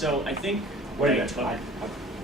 So I think Wait a I minute. took.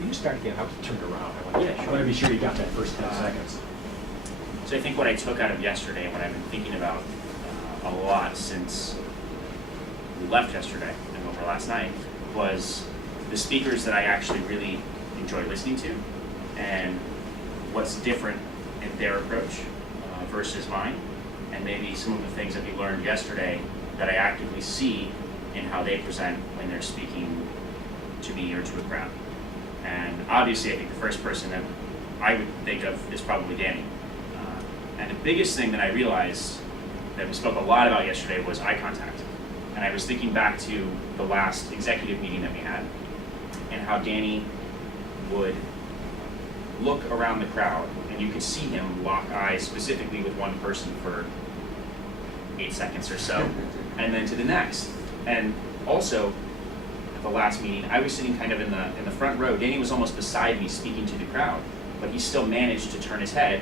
You can start again. I was turned around. Yeah, sure. I want to be sure you got that first 10 seconds. So I think what I took out of yesterday, and what I've been thinking about a lot since we left yesterday and over last night, was the speakers that I actually really enjoy listening to, and what's different in their approach versus mine, and maybe some of the things that we learned yesterday that I actively see in how they present when they're speaking to me or to a crowd. And obviously I think the first person that I would think of is probably Danny. And the biggest thing that I realized that we spoke a lot about yesterday was eye contact. And I was thinking back to the last executive meeting that we had, and how Danny would look around the crowd, and you could see him lock eyes specifically with one person for 8 seconds or so, and then to the next. And also, at the last meeting, I was sitting kind of in the front row. Danny was almost beside me speaking to the crowd, but he still managed to turn his head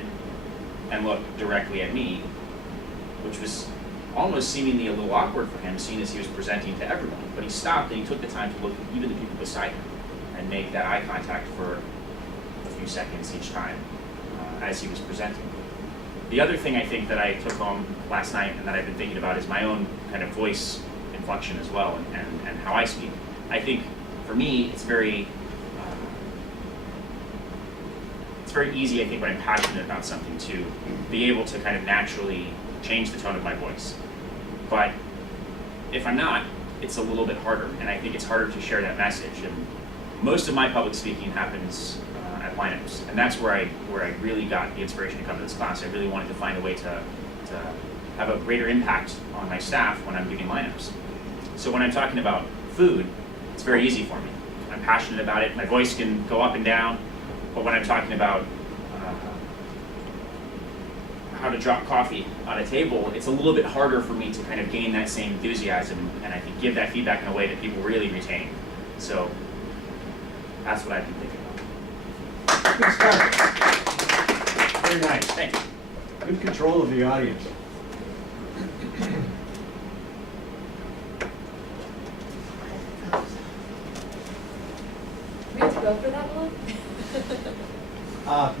and look directly at me, which was almost seemingly a little awkward for him, seeing as he was presenting to everyone. But he stopped and he took the time to look at even the people beside him and make that eye contact for a few seconds each time as he was presenting. The other thing I think that I took home last night and that I've been thinking about is my own kind of voice inflection as well, and how I speak. I think for me, it's very easy, I think, when I'm passionate about something to be able to kind of naturally change the tone of my voice. But if I'm not, it's a little bit harder, and I think it's harder to share that message. And most of my public speaking happens at lineups, and that's where I really got the inspiration to come to this class. I really wanted to find a way to have a greater impact on my staff when I'm giving lineups. So when I'm talking about food, it's very easy for me. I'm passionate about it. My voice can go up and down. But when I'm talking about how to drop coffee on a table, it's a little bit harder for me to kind of gain that same enthusiasm, and I can give that feedback in a way that people really retain. So that's what I've been thinking about. Good start. Very nice. Thank you. Good control of the audience. We have to go for that one?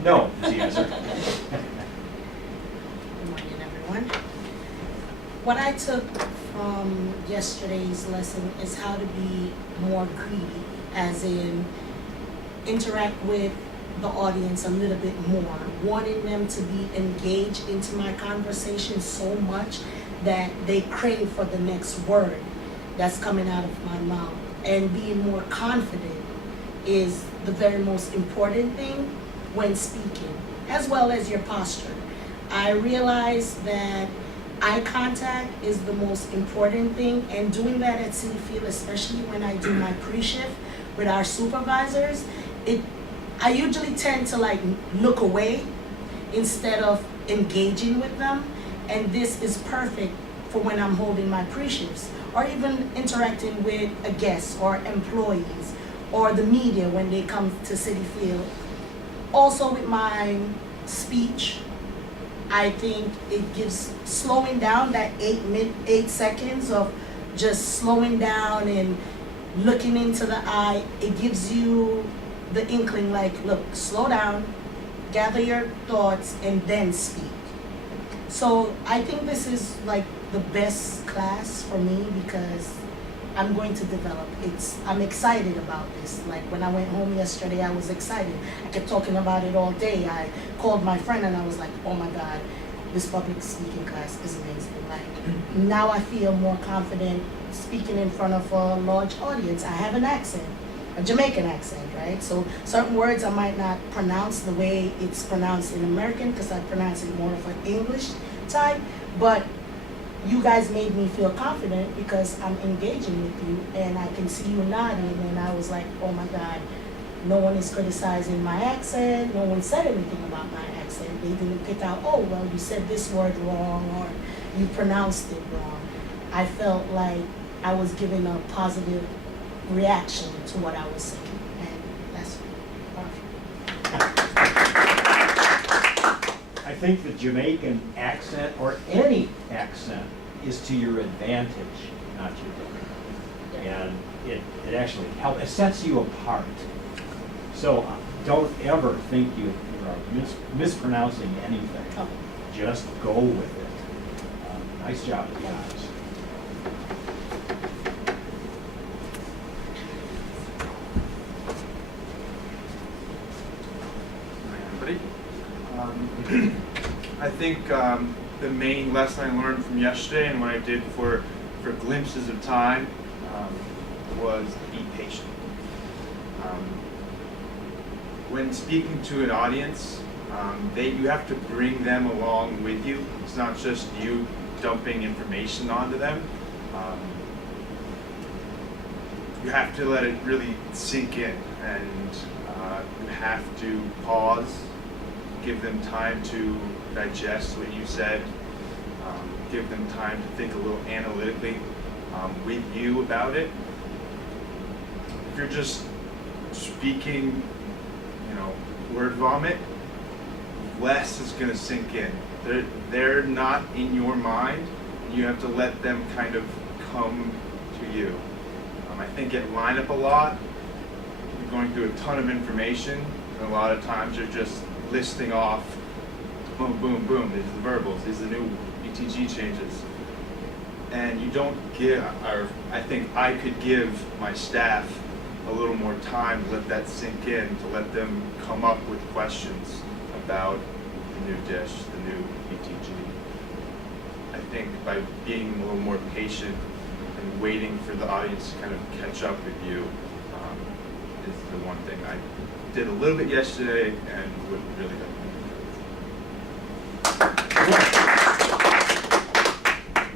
No, is the answer. Good morning, everyone. What I took from yesterday's lesson is how to be more greedy, as in interact with the audience a little bit more, wanting them to be engaged into my conversation so much that they crave for the next word that's coming out of my mouth. And being more confident is the very most important thing when speaking, as well as your posture. I realize that eye contact is the most important thing, and doing that at City Field, especially when I do my pre-shift with our supervisors, I usually tend to like look away instead of engaging with them, and this is perfect for when I'm holding my pre-shifts, or even interacting with a guest or employees or the media when they come to City Field. Also with my speech, I think it gives slowing down that 8 seconds of just slowing down and looking into the eye. It gives you the inkling like, look, slow down, gather your thoughts, and then speak. So I think this is like the best class for me because I'm going to develop. I'm excited about this. Like when I went home yesterday, I was excited. I kept talking about it all day. I called my friend and I was like, oh my God, this public speaking class is amazing. Like now I feel more confident speaking in front of a large audience. I have an accent, a Jamaican accent, right? So certain words I might not pronounce the way it's pronounced in American because I pronounce it more of an English type, but you guys made me feel confident because I'm engaging with you and I can see you nodding, and I was like, oh my God, no one is criticizing my accent, no one said anything about my accent. They didn't pick out, oh, well, you said this word wrong or you pronounced it wrong. I felt like I was giving a positive reaction to what I was saying, and that's perfect. I think the Jamaican accent, or any accent, is to your advantage, not your And it actually helps, it sets you apart. So don't ever think you are mispronouncing anything. Oh. Just go with it. Nice job, guys. Everybody. I think the main lesson I learned from yesterday and what I did for glimpses of time was be patient. When speaking to an audience, you have to bring them along with you. It's not just you dumping information onto them. You have to let it really sink in, and you have to pause, give them time to digest what you said, give them time to think a little analytically with you about it. If you're just speaking, word vomit, less is going to sink in. They're not in your mind. You have to let them kind of come to you. I think at lineup a lot, you're going through a ton of information, and a lot of times you're just listing off, boom, boom, boom, these are the verbals, these are the new UTG changes. And you don't give, or I think I could give my staff a little more time to let that sink in, to let them come up with questions about the new dish, the new UTG. I think by being a little more patient and waiting for the audience to kind of catch up with you is the one thing I did a little bit yesterday and would really help me.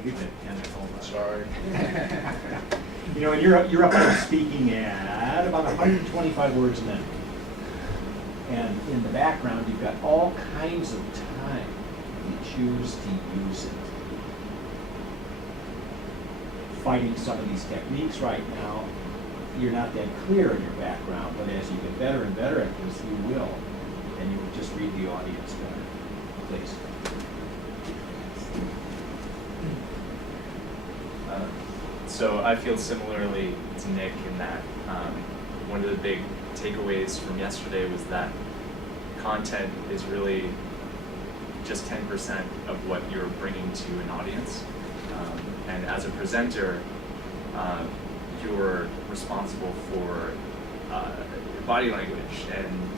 You did, hold on. Sorry. And you're up there speaking at about 125 words a minute. And in the background, you've got all kinds of time. You choose to use it. Fighting some of these techniques right now, you're not that clear in your background, but as you get better and better at this, you will. And you will just read the audience better. Please. So I feel similarly to Nick in that one of the big takeaways from yesterday was that content is really just 10% of what you're bringing to an audience. And as a presenter, you're responsible for your body language and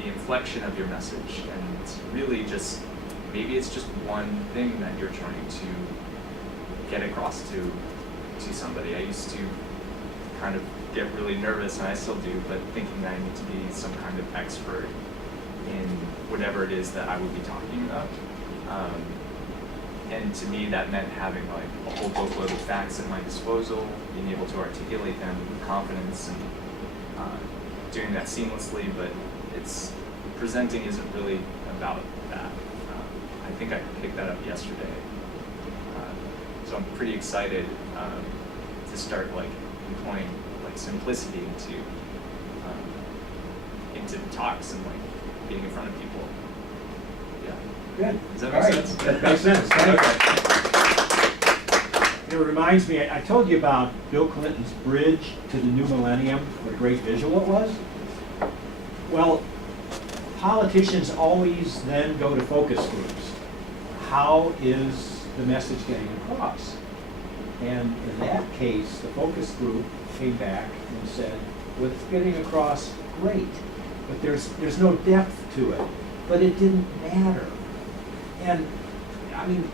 the inflection of your message, and really just, maybe it's just one thing that you're trying to get across to somebody. I used to kind of get really nervous, and I still do, but thinking that I need to be some kind of expert in whatever it is that I would be talking about. And to me, that meant having like a whole boatload of facts at my disposal, being able to articulate them with confidence, and doing that seamlessly. But presenting isn't really about that. I think I picked that up yesterday. So I'm pretty excited to start like employing like simplicity into talks and like being in front of people. Yeah. Good. Does that All make right. sense? That makes sense. Thank you. It reminds me, I told you about Bill Clinton's bridge to the new millennium, what a great visual it was. Well, politicians always then go to focus groups. How is the message getting across? And in that case, the focus group came back and said, well, it's getting across great, but there's no depth to it. But it didn't matter. And I mean,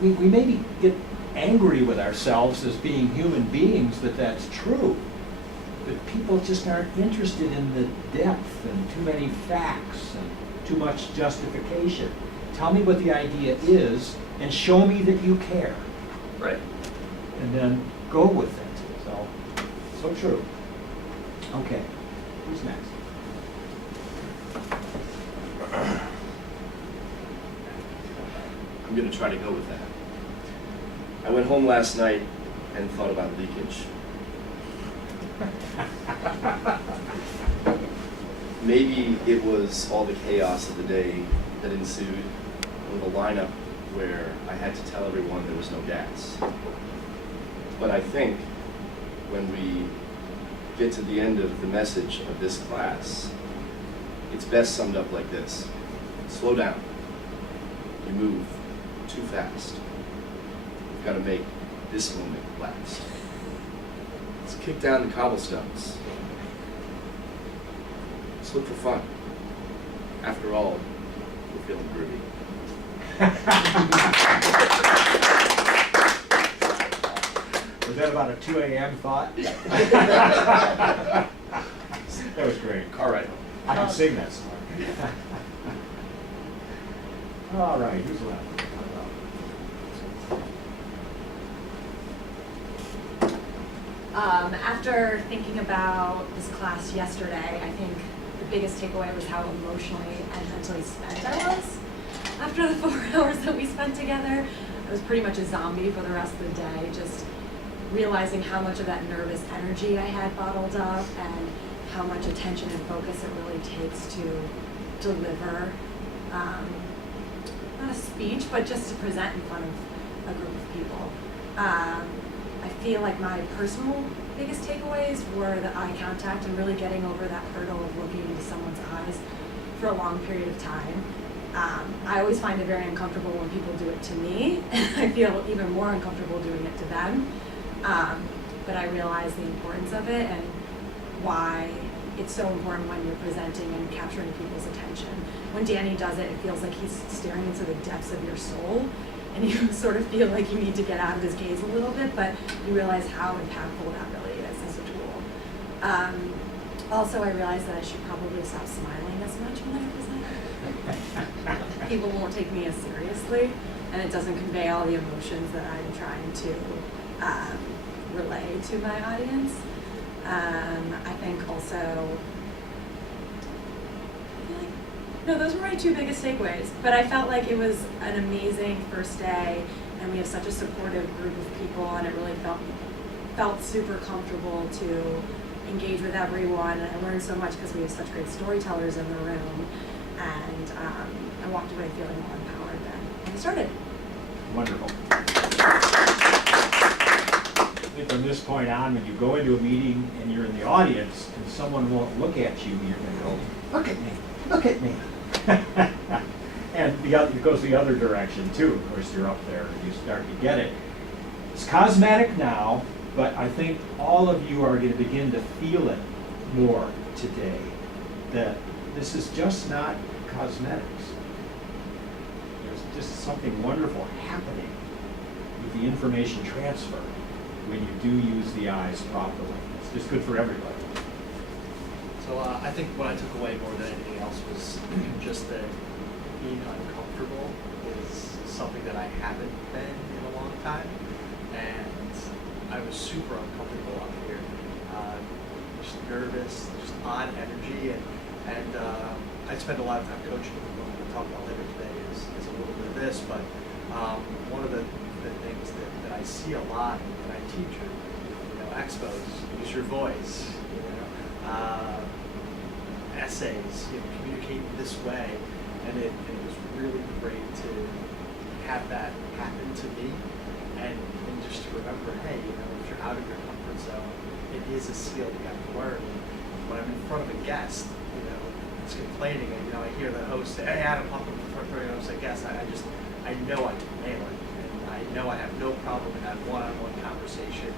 we maybe get angry with ourselves as being human beings that that's true. But people just aren't interested in the depth and too many facts and too much justification. Tell me what the idea is and show me that you care. Right. And then go with it. So true. Okay, who's next? I'm going to try to go with that. I went home last night and thought about leakage. Maybe it was all the chaos of the day that ensued with a lineup where I had to tell everyone there was no gas. But I think when we get to the end of the message of this class, it's best summed up like this. Slow down. You move too fast. You've got to make this moment last. Let's kick down the cobblestones. Let's look for fun. After all, we're feeling groovy. Was that about a 2 a.m. thought? That was great. All right. I can sing that song. All right, who's left? After thinking about this class yesterday, I think the biggest takeaway was how emotionally and mentally spent I was. After the 4 hours that we spent together, I was pretty much a zombie for the rest of the day, just realizing how much of that nervous energy I had bottled up and how much attention and focus it really takes to deliver, not a speech, but just to present in front of a group of people. I feel like my personal biggest takeaways were the eye contact and really getting over that hurdle of looking into someone's eyes for a long period of time. I always find it very uncomfortable when people do it to me. I feel even more uncomfortable doing it to them. But I realize the importance of it and why it's so important when you're presenting and capturing people's attention. When Danny does it, it feels like he's staring into the depths of your soul, and you sort of feel like you need to get out of his gaze a little bit, but you realize how impactful that really is as a tool. Also, I realized that I should probably stop smiling as much when I present. People won't take me as seriously, and it doesn't convey all the emotions that I'm trying to relay to my audience. I think also, no, those were my two biggest takeaways, but I felt like it was an amazing first day, and we have such a supportive group of people, and it really felt super comfortable to engage with everyone, and I learned so much because we have such great storytellers in the room, and I walked away feeling more empowered than I started. Wonderful. I think from this point on, when you go into a meeting and you're in the audience and someone won't look at you, you're going to go, look at me, look at me. And it goes the other direction too. Of course, you're up there and you start to get it. It's cosmetic now, but I think all of you are going to begin to feel it more today. That this is just not cosmetics. There's just something wonderful happening with the information transfer when you do use the eyes properly. It's just good for everybody. So I think what I took away more than anything else was just that being uncomfortable is something that I haven't been in a long time, and I was super uncomfortable up here, just nervous, just odd energy, and I spend a lot of time coaching. What we're going to talk about later today is a little bit of this, but one of the things that I see a lot when I teach are, expos, use your voice, essays, communicate this way, and it was really great to have that happen to me, and just to remember, hey, if you're out of your comfort zone, it is a skill you have to learn. When I'm in front of a guest, it's complaining, and I hear the host say, hey, Adam, pop up in front of the host, I guess I know I can nail it, and I know I have no problem in that one-on-one conversation.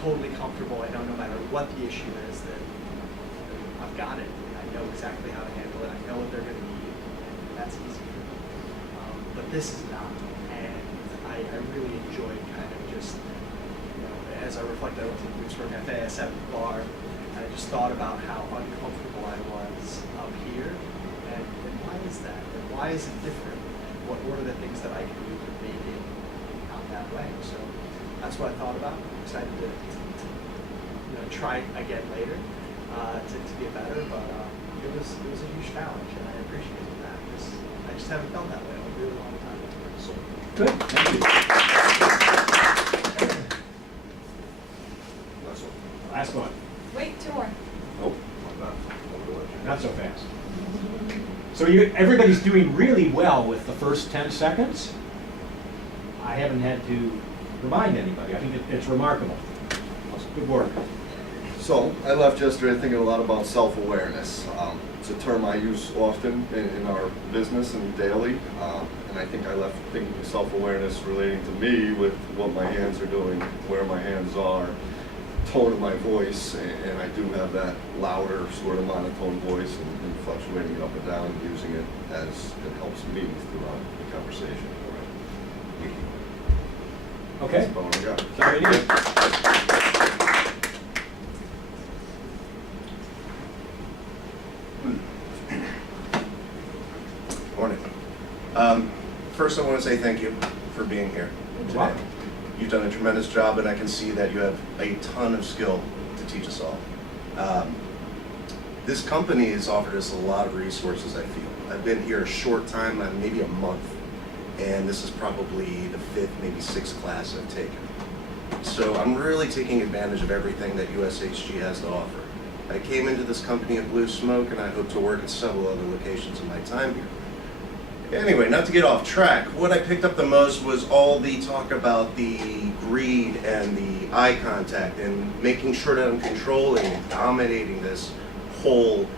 Totally comfortable. I know no matter what the issue is that I've got it. I know exactly how to handle it. I know what they're going to need, and that's easy. But this is not, and I really enjoyed kind of just, as I reflected, I went to the Bootsburg Cafe, I sat at the bar, and I just thought about how uncomfortable I was up here, and why is that? And why is it different? What are the things that I can do to make it not that way? So that's what I thought about. I'm excited to try again later to get better, but it was a huge challenge, and I appreciated that. I just haven't felt that way in a really long time. So Good, thank you. Last one. Wait, two more. Nope. Not so fast. So everybody's doing really well with the first 10 seconds. I haven't had to remind anybody. I think it's remarkable. Awesome. Good work. So, I left yesterday thinking a lot about self-awareness. It's a term I use often in our business and daily, and I think I left thinking of self-awareness relating to me with what my hands are doing, where my hands are, tone of my voice, and I do have that louder sort of monotone voice and fluctuating it up and down and using it as it helps me throughout the conversation. Okay. That's about what I got. Sorry, Andy. Morning. First, I want to say thank you for being here today. Wow. You've done a tremendous job, and I can see that you have a ton of skill to teach us all. This company has offered us a lot of resources, I feel. I've been here a short time, maybe a month, and this is probably the 5th, maybe 6th class I've taken. So I'm really taking advantage of everything that USHG has to offer. I came into this company at Blue Smoke, and I hope to work at several other locations in my time here. Anyway, not to get off track, what I picked up the most was all the talk about the greed and the eye contact and making sure that I'm controlling and dominating this whole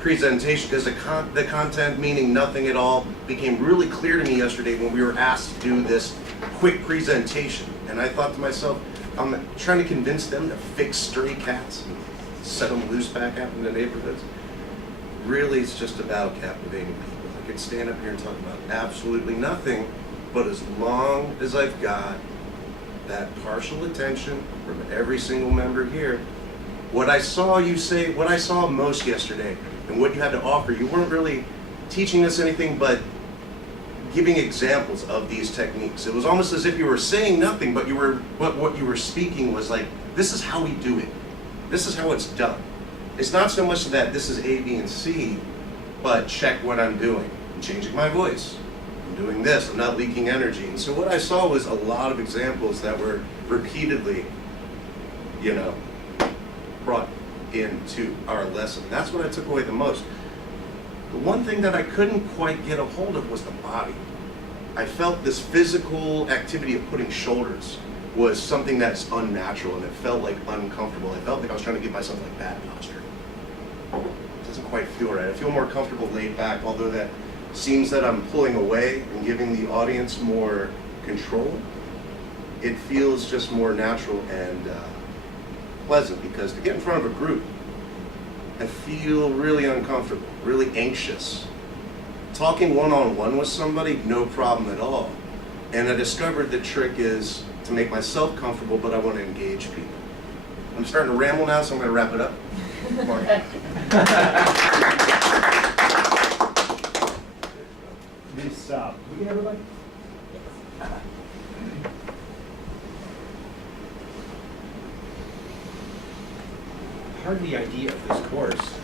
presentation, because the content meaning nothing at all became really clear to me yesterday when we were asked to do this quick presentation. And I thought to myself, I'm trying to convince them to fix stray cats and set them loose back out in the neighborhoods. Really, it's just about captivating people. I could stand up here and talk about absolutely nothing, but as long as I've got that partial attention from every single member here, what I saw most yesterday and what you had to offer, you weren't really teaching us anything but giving examples of these techniques. It was almost as if you were saying nothing, but what you were speaking was like, this is how we do it. This is how it's done. It's not so much that this is A, B, and C, but check what I'm doing. I'm changing my voice. I'm doing this. I'm not leaking energy. And so what I saw was a lot of examples that were repeatedly, brought into our lesson. That's what I took away the most. The one thing that I couldn't quite get a hold of was the body. I felt this physical activity of putting shoulders was something that's unnatural, and it felt like uncomfortable. I felt like I was trying to give myself like bad posture. It doesn't quite feel right. I feel more comfortable laid back, although that seems that I'm pulling away and giving the audience more control. It feels just more natural and pleasant, because to get in front of a group, I feel really uncomfortable, really anxious. Talking one-on-one with somebody, no problem at all. And I discovered the trick is to make myself comfortable, but I want to engage people. I'm starting to ramble now, so I'm going to wrap it up. Miss, we get everybody? Part of the idea of this course